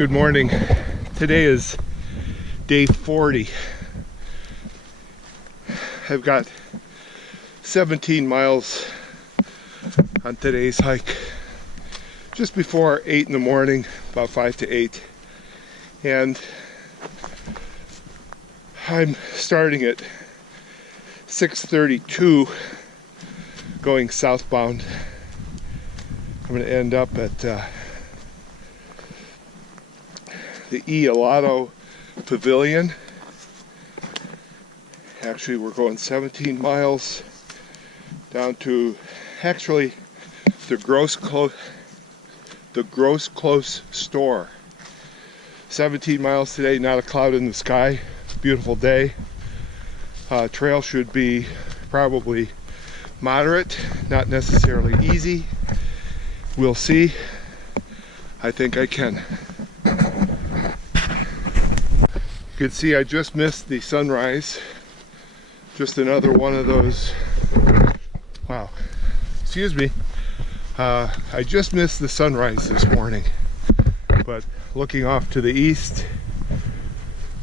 Good morning. Today is day 40. I've got 17 miles on today's hike. Just before 8 in the morning, about 5 to 8. And I'm starting at 6:32 going southbound. I'm going to end up at the Elado Pavilion. Actually, we're going 17 miles down to actually the Gross Close store. 17 miles today, not a cloud in the sky. Beautiful day. Trail should be probably moderate, not necessarily easy. We'll see. I think I can. You can see I just missed the sunrise. Just another one of those. Wow. Excuse me. I just missed the sunrise this morning. But looking off to the east,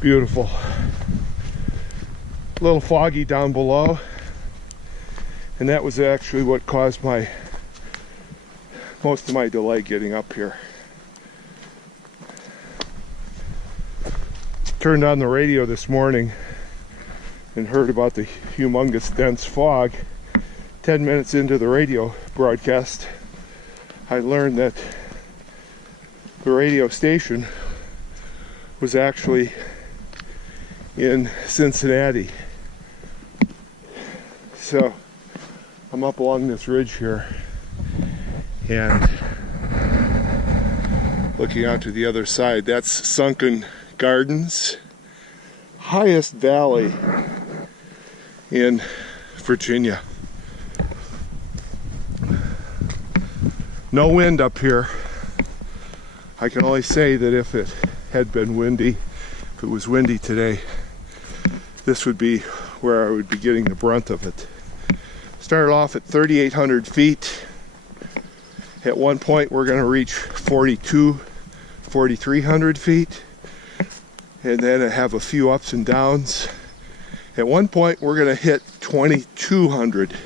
beautiful. A little foggy down below. And that was actually what caused most of my delay getting up here. Turned on the radio this morning and heard about the humongous dense fog. 10 minutes into the radio broadcast, I learned that the radio station was actually in Cincinnati. So I'm up along this ridge here and looking out to the other side. That's Sunken Gardens, highest valley in Virginia. No wind up here. I can only say that if it had been windy, if it was windy today, this would be where I would be getting the brunt of it. Started off at 3,800 feet. At one point we're going to reach 4,300 feet. And then I have a few ups and downs. At one point we're going to hit 2,200. I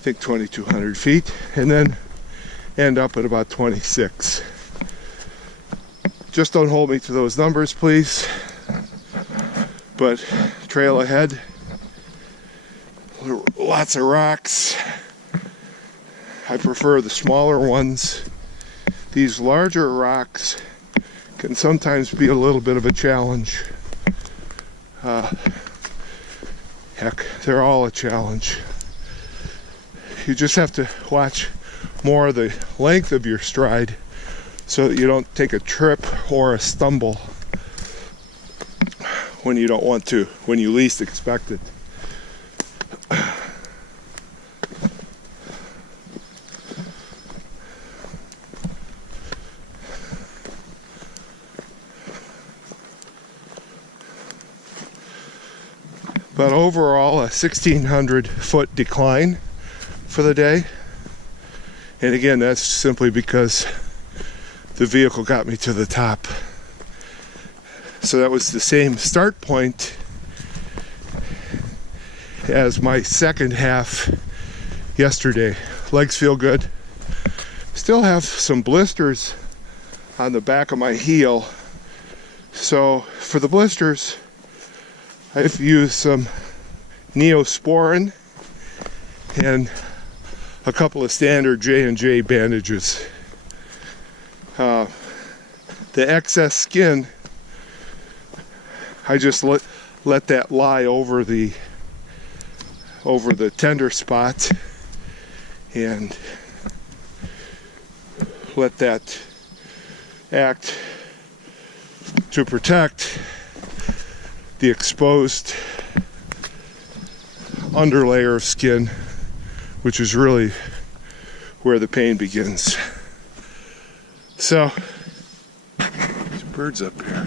think 2,200 feet. And then end up at about 26. Just don't hold me to those numbers, please. But trail ahead. Lots of rocks. I prefer the smaller ones. These larger rocks can sometimes be a little bit of a challenge. Heck, they're all a challenge. You just have to watch more of the length of your stride so that you don't take a trip or a stumble when you don't want to, when you least expect it. But overall, a 1,600 foot decline for the day. And again, that's simply because the vehicle got me to the top. So that was the same start point as my second half yesterday. Legs feel good. Still have some blisters on the back of my heel. So for the blisters, I've used some Neosporin and a couple of standard J&J bandages. The excess skin, I just let that lie over the tender spot and let that act to protect the exposed underlayer of skin, which is really where the pain begins. So, there's birds up here.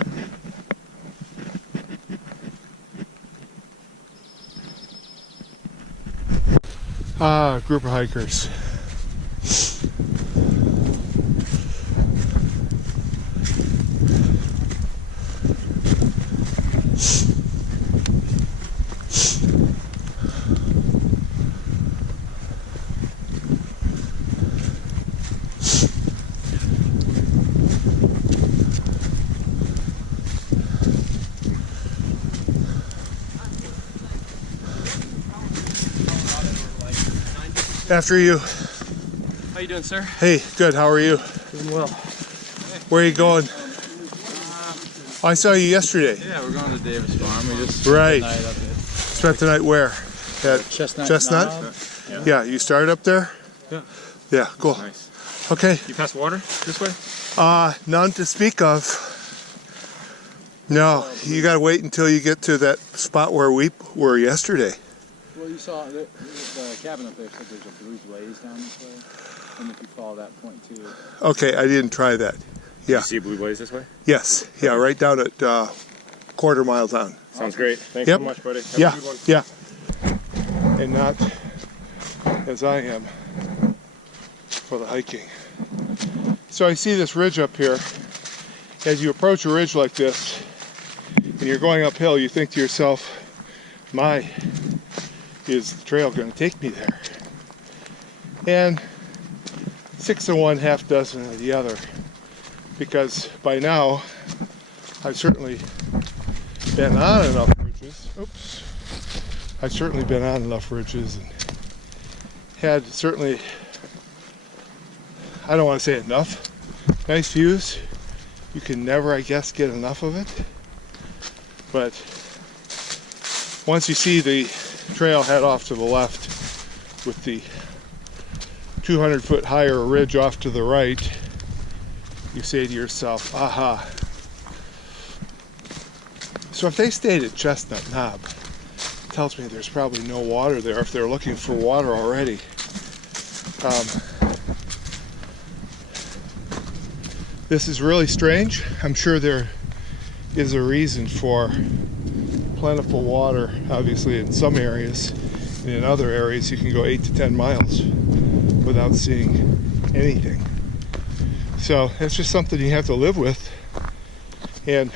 Group of hikers. After you. How you doing, sir? Hey, good. How are you? Doing well. Where are you going? I saw you yesterday. Yeah, we're going to Davis Farm. We just right. spent the night up there. Spent the night where? At Chestnut? Yeah, you started up there? Yeah. Yeah, cool. Nice. Okay. You pass water this way? None to speak of. No, you gotta wait until you get to that spot where we were yesterday. Well, you saw the cabin up there said there's a blue blaze down this way. And if you follow that point too. Okay, I didn't try that. Yeah. You see a blue blaze this way? Yes. Yeah, right down at quarter mile down. Sounds great. Thanks so much, buddy. Have yeah. a good one. Yeah. And not as I am for the hiking. So I see this ridge up here. As you approach a ridge like this, and you're going uphill, you think to yourself, my, is the trail going to take me there? And 6 of one, half dozen of the other. Because by now, I've certainly been on enough ridges. Oops. I've certainly been on enough ridges and had certainly, I don't want to say enough, nice views. You can never, I guess, get enough of it. But once you see the trail head off to the left with the 200-foot higher ridge off to the right, you say to yourself, aha. So if they stayed at Chestnut Knob, it tells me there's probably no water there if they're looking for water already. This is really strange. I'm sure there is a reason for plentiful water, obviously in some areas. And in other areas you can go 8 to 10 miles without seeing anything. So that's just something you have to live with. And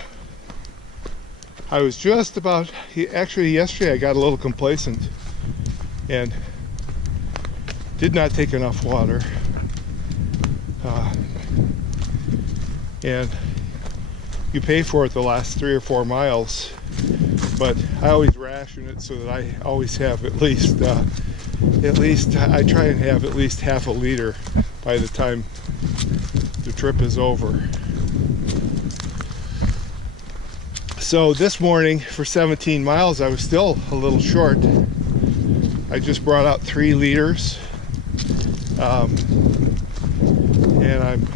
I was just about, actually yesterday I got a little complacent and did not take enough water. And you pay for it the last 3 or 4 miles, but I always ration it so that I always have at least I try and have at least half a liter by the time the trip is over. So this morning for 17 miles I was still a little short. I just brought out 3 liters and I'm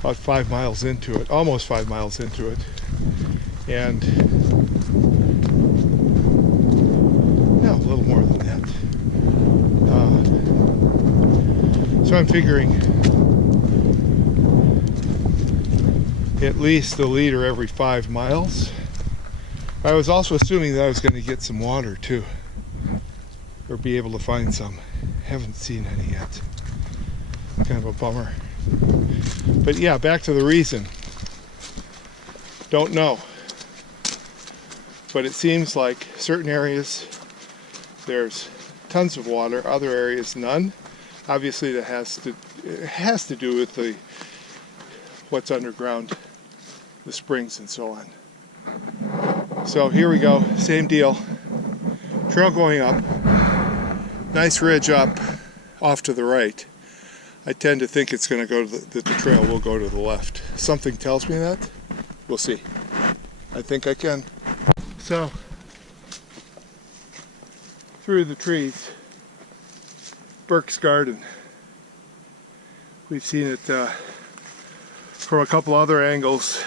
about 5 miles into it, almost 5 miles into it, and no, a little more than that. So I'm figuring at least a liter every 5 miles. I was also assuming that I was going to get some water too, or be able to find some. Haven't seen any yet. Kind of a bummer. But yeah, back to the reason. Don't know. But it seems like certain areas there's tons of water, other areas none. Obviously that has to do with what's underground, the springs and so on. So here we go, same deal. Trail going up, nice ridge up off to the right. I tend to think it's going to go that the trail will go to the left. Something tells me that. We'll see. I think I can. So, through the trees, Burke's Garden. We've seen it from a couple other angles.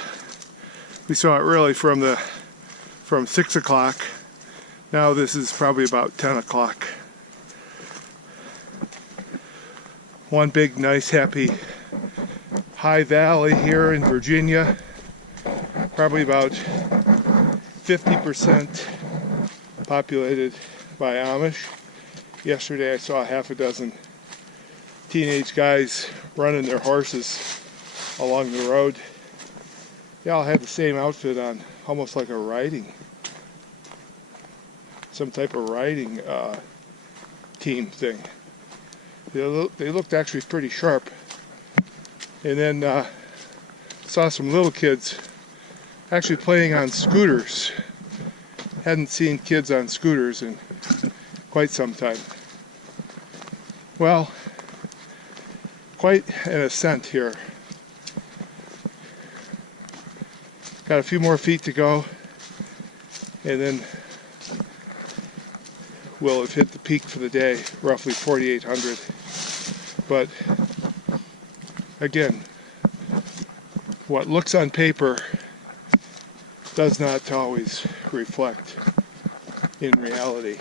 We saw it really from 6 o'clock. Now this is probably about 10 o'clock. One big, nice, happy high valley here in Virginia. Probably about 50% populated by Amish. Yesterday I saw half a dozen teenage guys running their horses along the road. They all had the same outfit on, almost like a riding, some type of riding team thing. They looked actually pretty sharp. And then saw some little kids actually playing on scooters. Hadn't seen kids on scooters in quite some time. Well, quite an ascent here. Got a few more feet to go, and then we'll have hit the peak for the day, roughly 4,800. But again, what looks on paper does not always reflect in reality,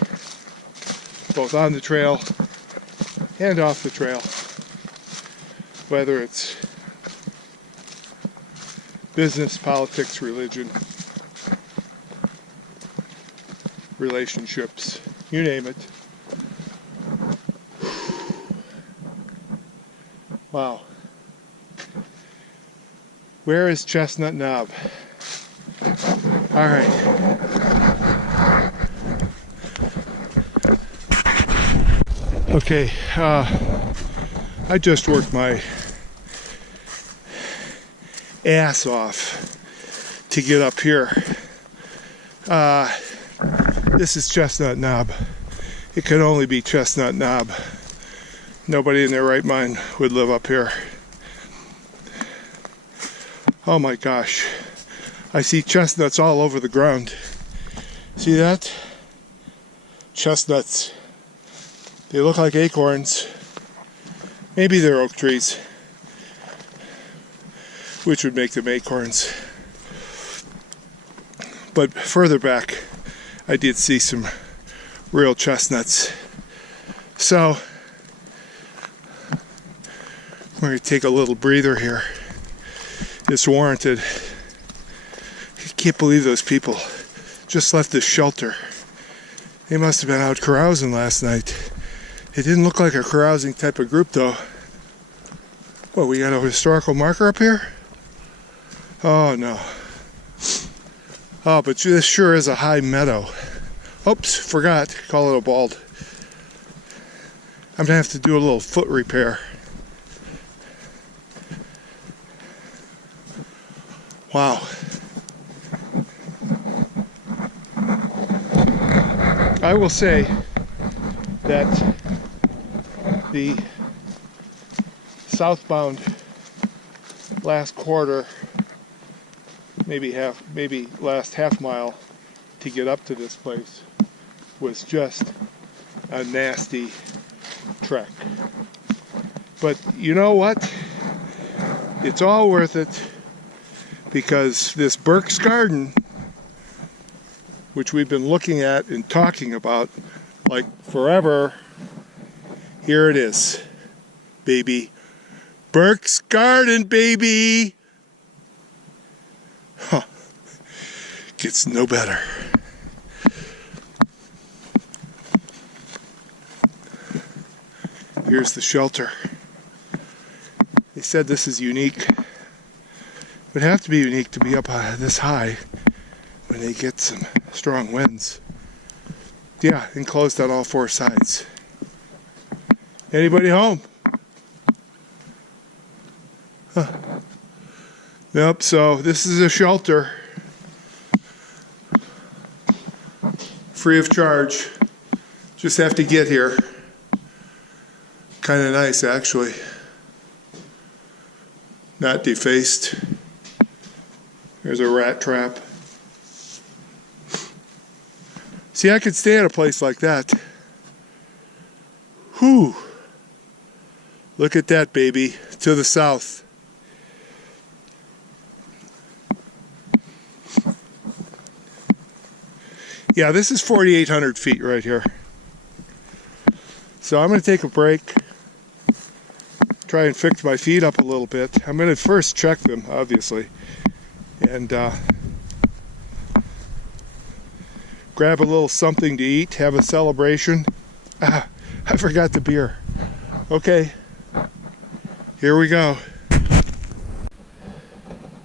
both on the trail and off the trail, whether it's business, politics, religion, relationships, you name it. Wow. Where is Chestnut Knob? All right. Okay, I just worked my ass off to get up here. This is Chestnut Knob. It can only be Chestnut Knob. Nobody in their right mind would live up here. Oh my gosh. I see chestnuts all over the ground. See that? Chestnuts. They look like acorns. Maybe they're oak trees, which would make them acorns. But further back, I did see some real chestnuts. So, we're going to take a little breather here. It's warranted. I can't believe those people just left this shelter. They must have been out carousing last night. It didn't look like a carousing type of group though. What, we got a historical marker up here? Oh no. Oh, but this sure is a high meadow. Oops, forgot. Call it a bald. I'm gonna have to do a little foot repair. Wow. I will say that the southbound last quarter, maybe last half mile to get up to this place was just a nasty trek. But you know what? It's all worth it, because this Burke's Garden, which we've been looking at and talking about like forever, here it is, baby. Burke's Garden, baby! Huh. Gets no better. Here's the shelter. They said this is unique. It would have to be unique to be up this high when they get some strong winds. Yeah, enclosed on all four sides. Anybody home? Huh. Nope, so this is a shelter. Free of charge. Just have to get here. Kind of nice, actually. Not defaced. There's a rat trap. See, I could stay at a place like that. Whew. Look at that, baby. To the south. Yeah, this is 4,800 feet right here. So I'm going to take a break. Try and fix my feet up a little bit. I'm going to first check them, obviously. And grab a little something to eat, have a celebration. Ah, I forgot the beer. Okay, here we go.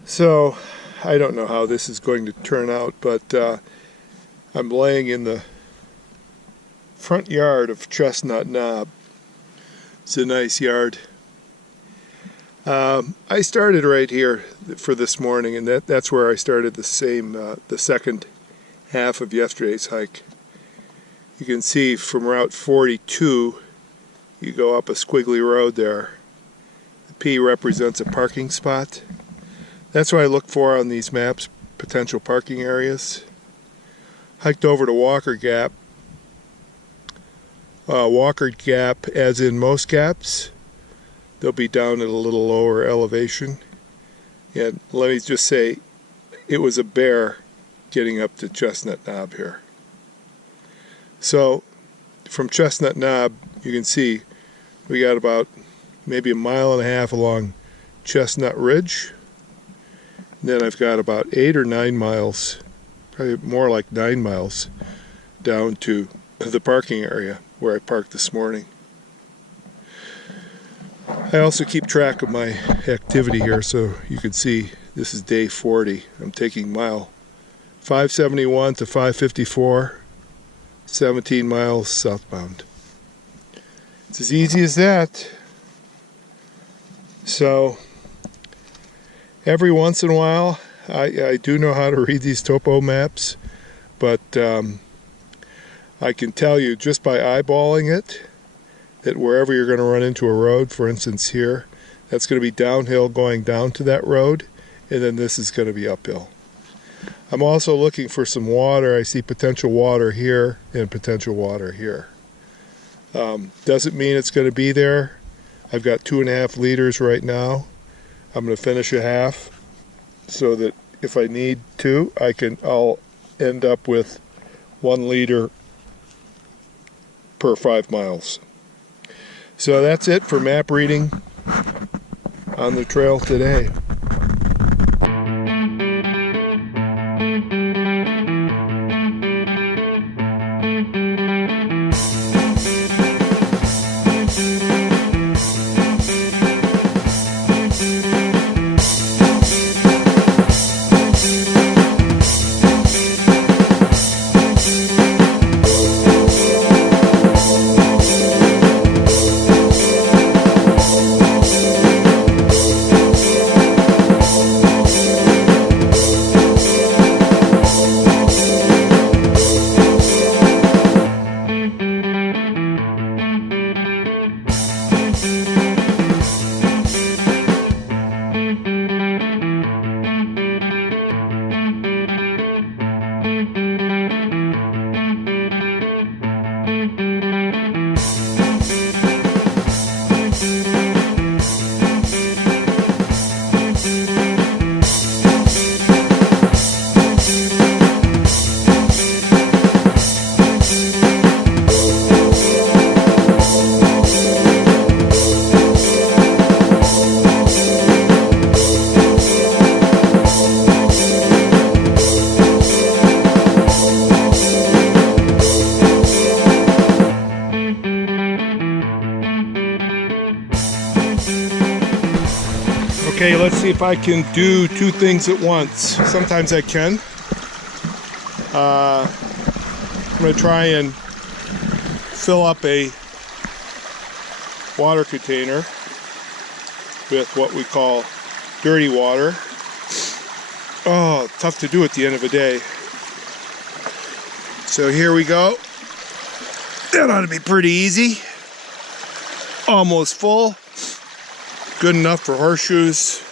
So, I don't know how this is going to turn out, but I'm laying in the front yard of Chestnut Knob. It's a nice yard. I started right here for this morning, and that's where I started the second half of yesterday's hike. You can see from Route 42, you go up a squiggly road there. The P represents a parking spot. That's what I look for on these maps, potential parking areas. Hiked over to Walker Gap. Walker Gap, as in most gaps, they'll be down at a little lower elevation. And let me just say, it was a bear getting up to Chestnut Knob here. So from Chestnut Knob, you can see we got about maybe 1.5 miles along Chestnut Ridge. And then I've got about 8 or 9 miles, probably more like 9 miles, down to the parking area where I parked this morning. I also keep track of my activity here, so you can see this is day 40. I'm taking mile 571 to 554, 17 miles southbound. It's as easy as that. So every once in a while, I do know how to read these topo maps, but I can tell you just by eyeballing it that wherever you're going to run into a road, for instance here, that's going to be downhill going down to that road, and then this is going to be uphill. I'm also looking for some water. I see potential water here and potential water here. Doesn't mean it's going to be there. I've got 2.5 liters right now. I'm going to finish a half so that if I need to, I'll end up with 1 liter per 5 miles. So that's it for map reading on the trail today. Okay, let's see if I can do 2 things at once. Sometimes I can. I'm going to try and fill up a water container with what we call dirty water. Oh, tough to do at the end of a day. So here we go. That ought to be pretty easy. Almost full. Good enough for horseshoes.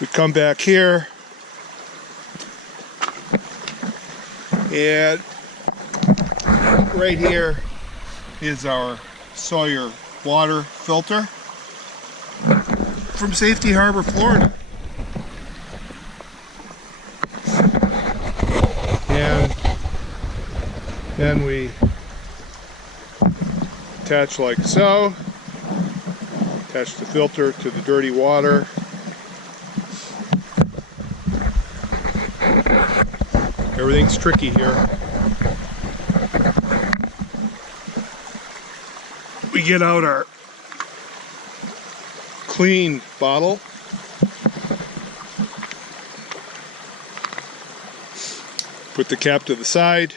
We come back here and right here is our Sawyer water filter from Safety Harbor, Florida. And then we attach like so, attach the filter to the dirty water. Everything's tricky here. We get out our clean bottle. Put the cap to the side.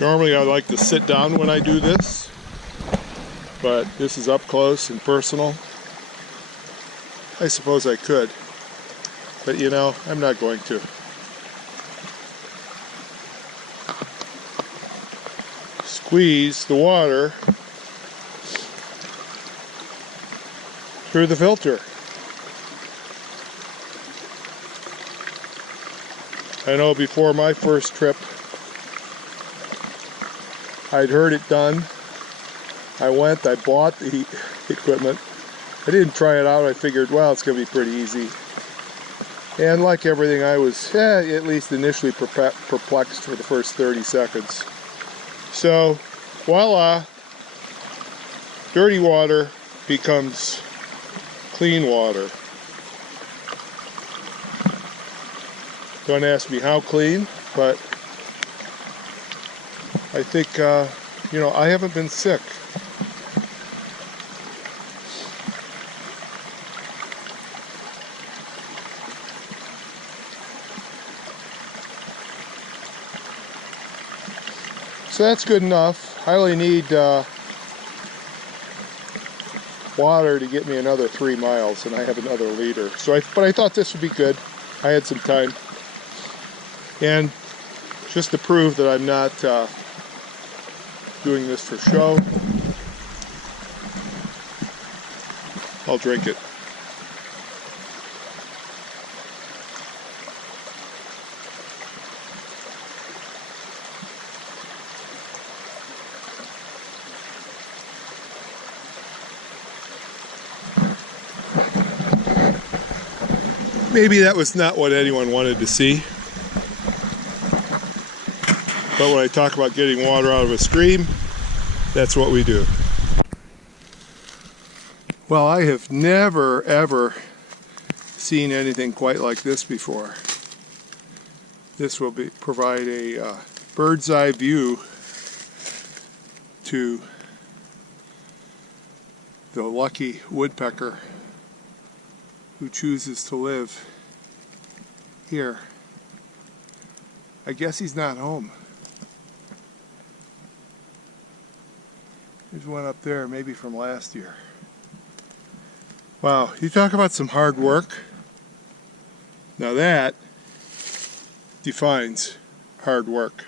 Normally I like to sit down when I do this, but this is up close and personal. I suppose I could, but you know, I'm not going to. Squeeze the water through the filter. I know before my first trip, I'd heard it done. I went, I bought the equipment. I didn't try it out. I figured, well, it's going to be pretty easy. And like everything, I was at least initially perplexed for the first 30 seconds. So, voila, dirty water becomes clean water. Don't ask me how clean, but I think, you know, I haven't been sick. So that's good enough. I only need water to get me another 3 miles, and I have another liter. So, but I thought this would be good. I had some time. And just to prove that I'm not doing this for show, I'll drink it. Maybe that was not what anyone wanted to see. But when I talk about getting water out of a stream, that's what we do. Well, I have never, ever seen anything quite like this before. This will provide a bird's eye view to the lucky woodpecker who chooses to live here. I guess he's not home. There's one up there, maybe from last year. Wow, you talk about some hard work. Now that defines hard work.